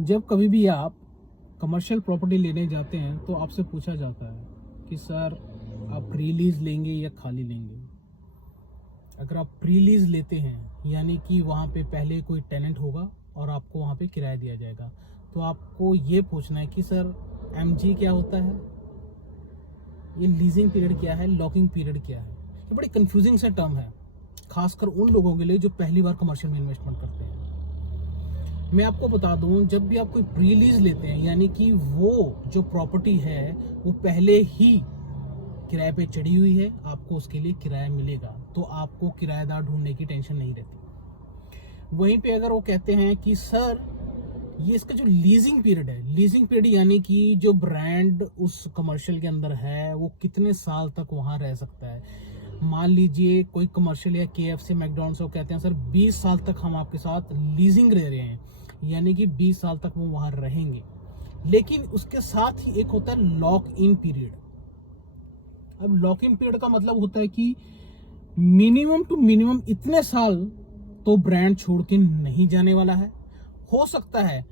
जब कभी भी आप कमर्शियल प्रॉपर्टी लेने जाते हैं तो आपसे पूछा जाता है कि सर आप प्री लीज लेंगे या खाली लेंगे। अगर आप प्री लीज लेते हैं यानी कि वहाँ पे पहले कोई टेनेंट होगा और आपको वहाँ पे किराया दिया जाएगा, तो आपको ये पूछना है कि सर एमजी क्या होता है, ये लीजिंग पीरियड क्या है, लॉकिंग पीरियड क्या है। ये बड़ी कंफ्यूजिंग से टर्म है, खासकर उन लोगों के लिए जो पहली बार कमर्शियल में इन्वेस्टमेंट करते हैं। मैं आपको बता दूं, जब भी आप कोई प्री लीज लेते हैं यानी कि वो जो प्रॉपर्टी है वो पहले ही किराए पे चढ़ी हुई है, आपको उसके लिए किराया मिलेगा, तो आपको किराएदार ढूंढने की टेंशन नहीं रहती। वहीं पे अगर वो कहते हैं कि सर ये इसका जो लीजिंग पीरियड है, लीजिंग पीरियड यानी कि जो ब्रांड उस कमर्शियल के अंदर है वो कितने साल तक वहां रह सकता है। मान लीजिए कोई कमर्शियल या KFC मैकडॉनल्ड्स, वो कहते हैं सर 20 साल तक हम आपके साथ लीजिंग रह रहे हैं, यानी कि 20 साल तक वो वहां रहेंगे। लेकिन उसके साथ ही एक होता है लॉक इन पीरियड। अब लॉक इन पीरियड का मतलब होता है कि मिनिमम टू मिनिमम इतने साल तो ब्रांड छोड़ के नहीं जाने वाला है। हो सकता है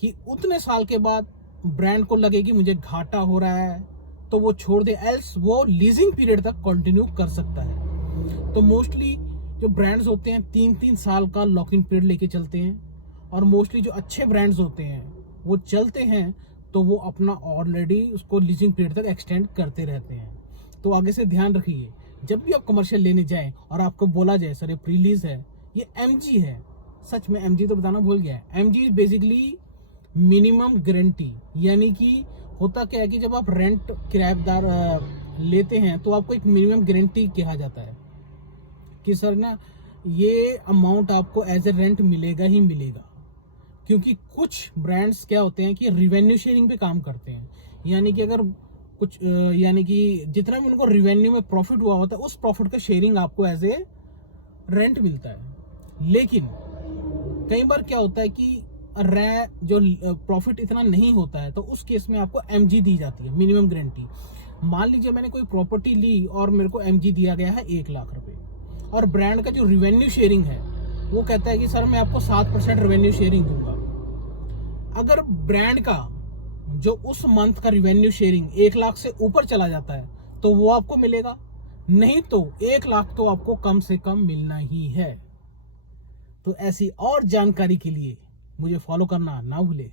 कि उतने साल के बाद ब्रांड को लगे कि मुझे घाटा हो रहा है तो वो छोड़ दे, एल्स वो लीजिंग पीरियड तक कंटिन्यू कर सकता है। तो मोस्टली जो ब्रांड्स होते हैं 3-3 साल का लॉक इन पीरियड लेके चलते हैं, और मोस्टली जो अच्छे ब्रांड्स होते हैं वो चलते हैं तो वो अपना ऑलरेडी उसको लीजिंग पीरियड तक एक्सटेंड करते रहते हैं। तो आगे से ध्यान रखिए, जब भी आप कमर्शियल लेने जाएं और आपको बोला जाए सर ये प्री लीज है, ये एमजी है। सच में एमजी तो बताना भूल गया। एमजी बेसिकली मिनिमम गारंटी, यानी कि होता क्या है कि जब आप रेंट किराएदार लेते हैं तो आपको एक मिनिमम गारंटी कहा जाता है कि सर ना ये अमाउंट आपको एज ए रेंट मिलेगा ही मिलेगा। क्योंकि कुछ ब्रांड्स क्या होते हैं कि रिवेन्यू शेयरिंग पे काम करते हैं, यानी कि अगर कुछ यानी कि जितना भी उनको रिवेन्यू में प्रॉफिट हुआ होता है उस प्रॉफिट का शेयरिंग आपको एज ए रेंट मिलता है। लेकिन कई बार क्या होता है कि जो प्रॉफिट इतना नहीं होता है तो उस केस में आपको एमजी दी जाती है, मिनिमम गारंटी। मान लीजिए मैंने कोई प्रॉपर्टी ली और मेरे को एमजी दिया गया है 1 लाख रुपए, और ब्रांड का जो रिवेन्यू शेयरिंग है वो कहता है कि सर मैं आपको 7% रिवेन्यू शेयरिंग दूंगा। अगर ब्रांड का जो उस मंथ का रिवेन्यू शेयरिंग 1 लाख से ऊपर चला जाता है तो वो आपको मिलेगा, नहीं तो 1 लाख तो आपको कम से कम मिलना ही है। तो ऐसी और जानकारी के लिए मुझे फॉलो करना ना भूले।